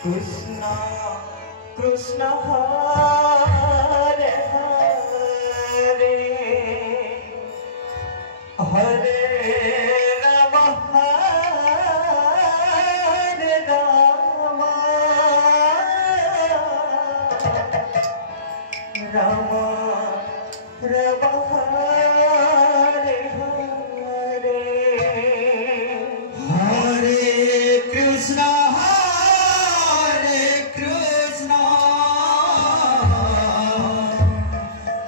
Krishna Krishna Hare Hare Hare Rama Hare Rama Rama Rama Hare Hare Hare Krishna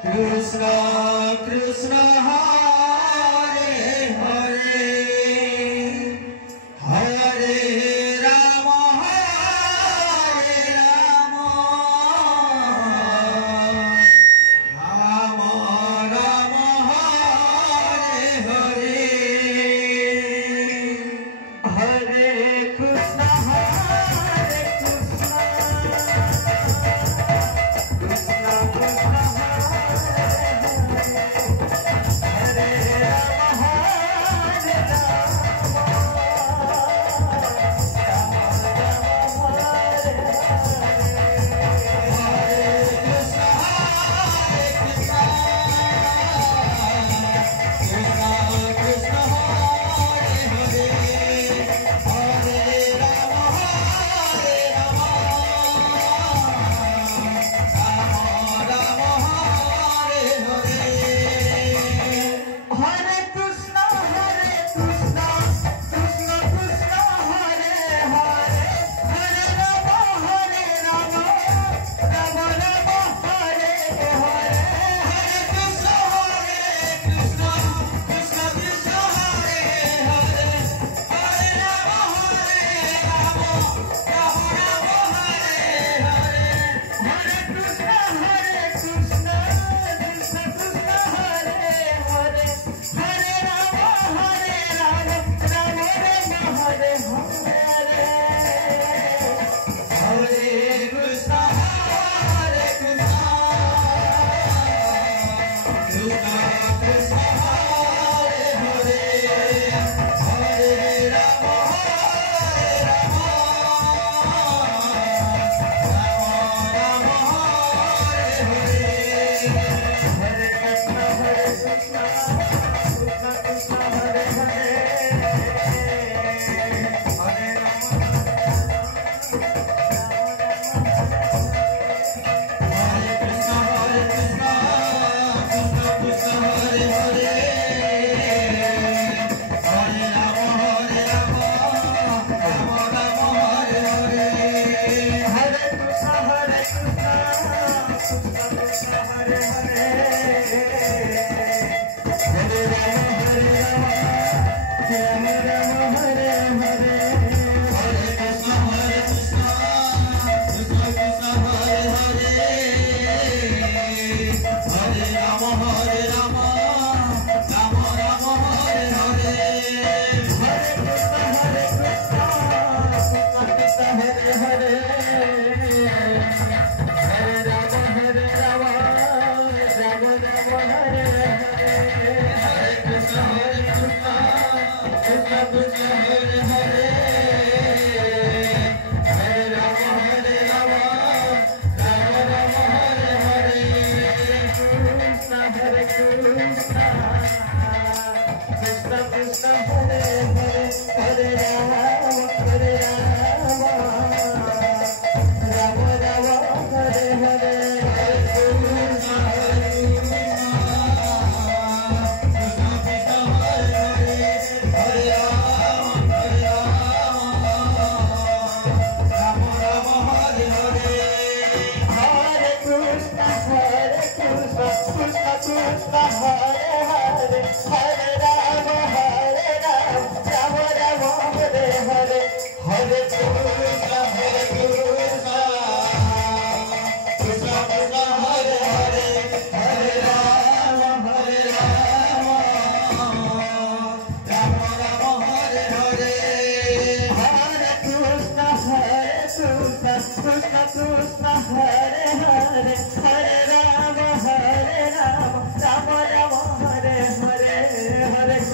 Krishna Krishna Hare Hare Hare Rama Rama Rama Hare Hare Hare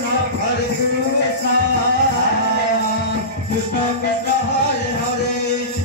Krishna Krishna Krishna Krishna Krishna Hare Hare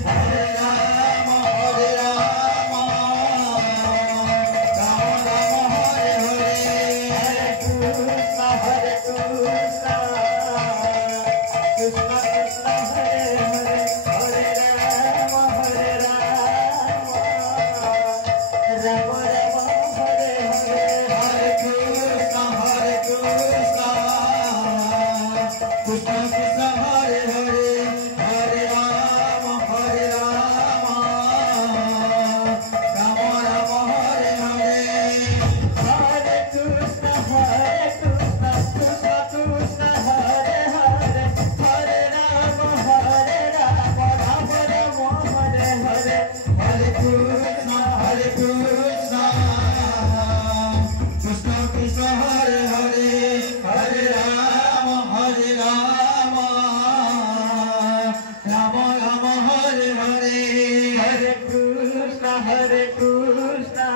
Hare Krishna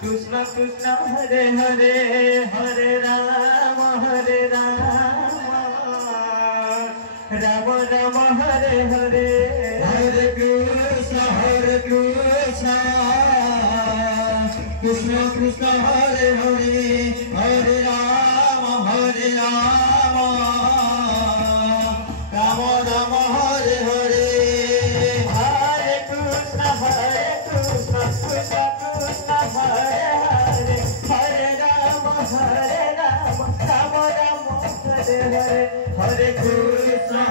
Krishna Krishna Hare Hare Hare Rama Rama Rama Hare Hare Hare Krishna Krishna Krishna Hare Hare Hare Rama Rama Rama Hare Hare Hare Krishna Krishna Krishna Hare Hare Hare Rama Rama Rama Hare Hare Hare Krishna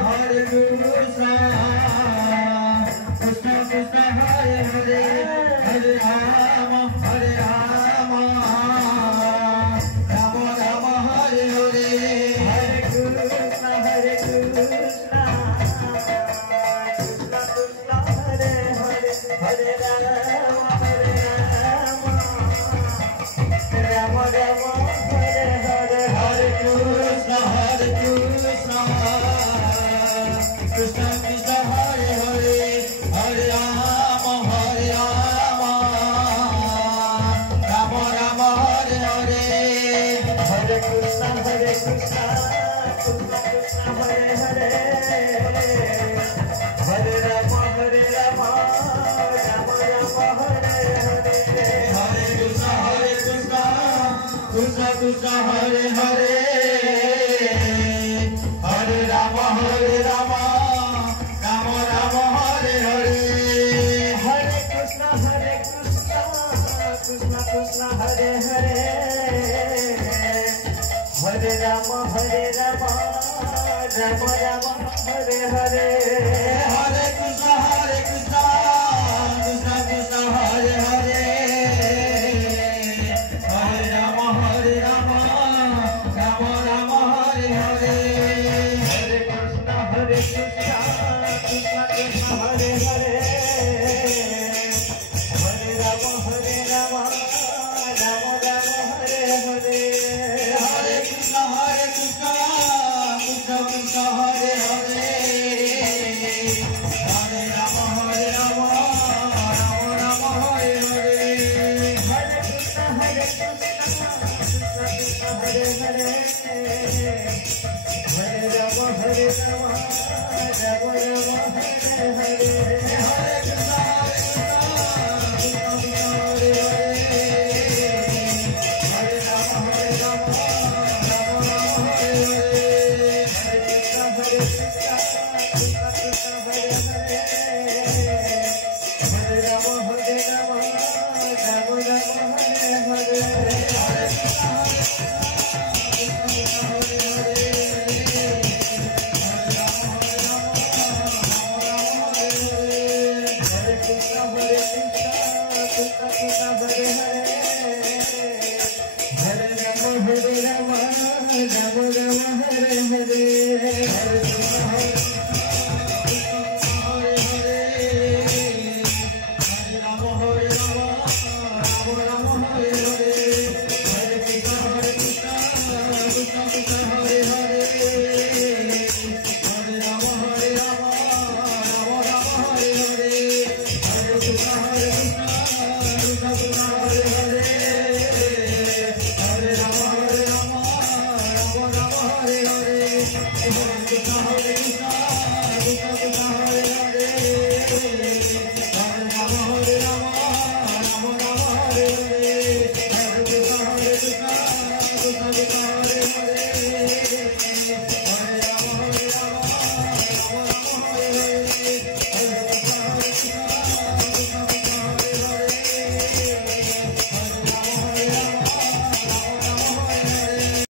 Krishna Krishna Hare Hare Hare Rama Rama Rama Hare Hare Hare Krishna Krishna Krishna Hare Hare Hare Rama Rama Rama Hare Hare Hare Krishna Krishna Krishna Hare Hare Hare Rama Rama Rama Hare Hare Hare Krishna Krishna Krishna Hare Hare Hare Rama Rama Rama Hare Hare Hare Krishna Krishna Krishna Hare Hare Hare Rama Rama Rama Hare Hare Hare Krishna Krishna Krishna Hare Hare Hare Rama Rama Rama Hare Hare Hare Krishna Krishna Krishna Hare Hare Hare Rama Rama Rama Hare Hare Hare Krishna Krishna Krishna Hare Hare Hare Rama Rama Rama Hare Hare Hare Krishna Krishna Krishna Hare Hare Hare Rama Rama Rama Hare Hare Hare Krishna Krishna Krishna Hare Hare Hare Rama Rama Rama Hare